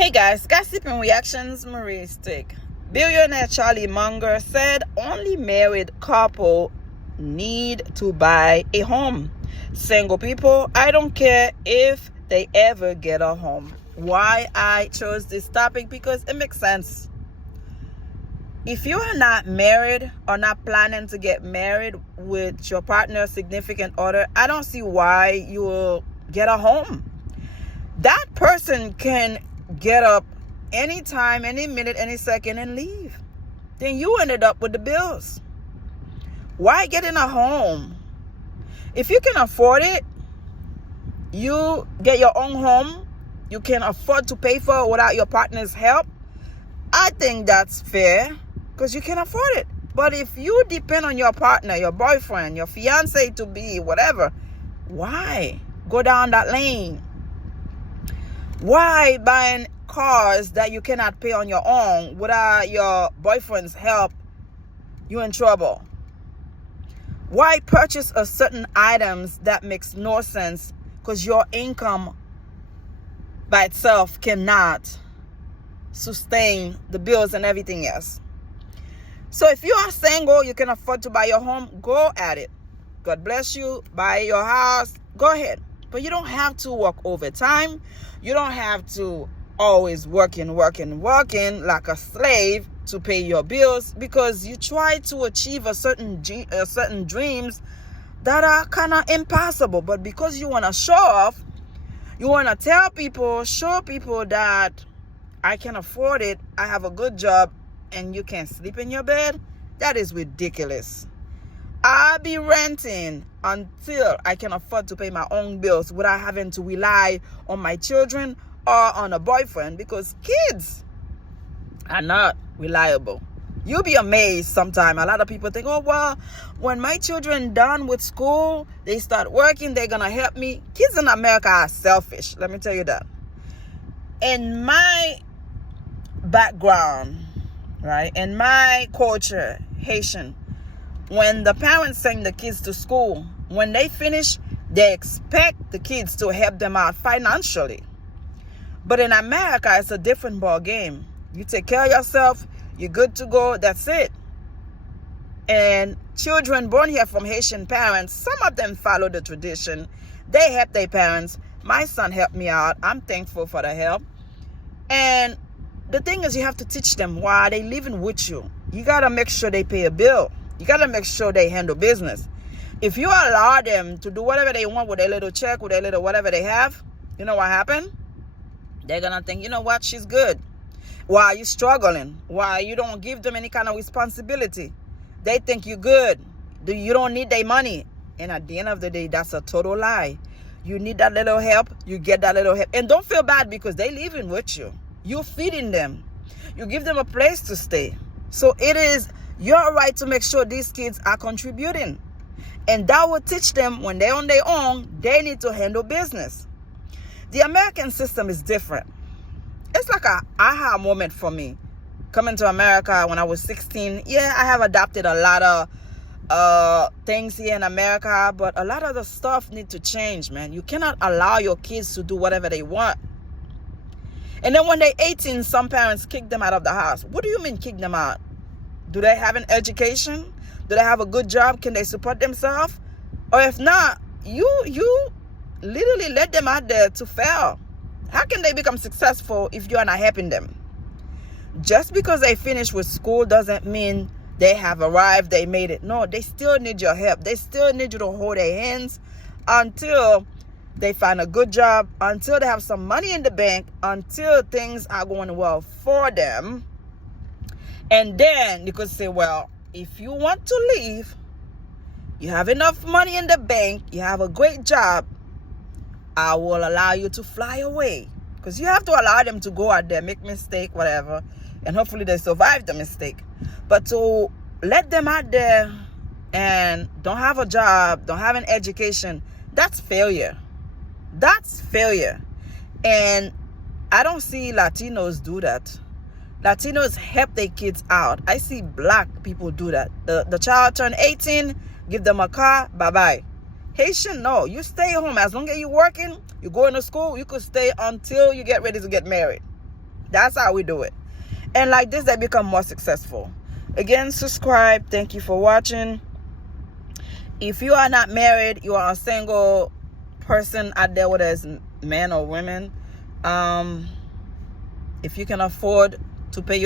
Hey guys, gossiping reactions, Marie Stick. Billionaire Charlie Munger said only married couple need to buy a home. Single people, I don't care if they ever get a home. Why I chose this topic? Because it makes sense. If you are not married or not planning to get married with your partner, significant other, I don't see why you will get a home. That person can get up anytime, any minute, any second and leave. Then you ended up with the bills. Why get in a home? If you can afford it, you get your own home. You can afford to pay for it without your partner's help. I think that's fair because you can afford it. But if you depend on your partner, your boyfriend, your fiance to be, whatever, why go down that lane? Why buying cars that you cannot pay on your own without your boyfriend's help? You're in trouble. Why purchase a certain items that makes no sense because your income by itself cannot sustain the bills and everything else? So if you are single, you can afford to buy your home, go at it. God bless you. Buy your house. Go ahead. But you don't have to work overtime. You don't have to always working like a slave to pay your bills because you try to achieve a certain dreams that are kind of impossible. But because you want to show off, you want to tell people, show people that I can afford it, I have a good job, and you can sleep in your bed, that is ridiculous. I'll be renting until I can afford to pay my own bills without having to rely on my children or on a boyfriend because kids are not reliable. You'll be amazed sometime. A lot of people think, oh, well, when my children done with school, they start working, they're going to help me. Kids in America are selfish. Let me tell you that. In my background, right, in my culture, Haitian, when the parents send the kids to school, when they finish, they expect the kids to help them out financially. But in America, it's a different ball game. You take care of yourself, you're good to go, that's it. And children born here from Haitian parents, some of them follow the tradition. They help their parents. My son helped me out. I'm thankful for the help. And the thing is, you have to teach them while they living with you. You got to make sure they pay a bill. You got to make sure they handle business. If you allow them to do whatever they want with their little check, with their little whatever they have, you know what happened? They're going to think, you know what, she's good. Why are you struggling? Why you don't give them any kind of responsibility? They think you're good. You don't need their money. And at the end of the day, that's a total lie. You need that little help. You get that little help. And don't feel bad because they living with you. You're feeding them. You give them a place to stay. So it is your right to make sure these kids are contributing. And that will teach them when they're on their own, they need to handle business. The American system is different. It's like a aha moment for me. Coming to America when I was 16, yeah, I have adopted a lot of things here in America, but a lot of the stuff need to change, man. You cannot allow your kids to do whatever they want. And then when they're 18, some parents kick them out of the house. What do you mean kick them out? Do they have an education? Do they have a good job? Can they support themselves? Or if not, you literally let them out there to fail. How can they become successful if you are not helping them? Just because they finish with school doesn't mean they have arrived, they made it. No, they still need your help. They still need you to hold their hands until they find a good job, until they have some money in the bank, until things are going well for them. And then you could say, well, if you want to leave, you have enough money in the bank, you have a great job, I will allow you to fly away. Because you have to allow them to go out there, make mistake, whatever, and hopefully they survive the mistake. But to let them out there and don't have a job, don't have an education, that's failure. That's failure. And I don't see Latinos do that. Latinos help their kids out. I see black people do that. The child turn 18, give them a car, bye-bye. Haitian, no. You stay home. As long as you're working, you're going to school, you could stay until you get ready to get married. That's how we do it. And like this, they become more successful. Again, subscribe. Thank you for watching. If you are not married, you are a single person out there, whether it's men or women, if you can afford to pay your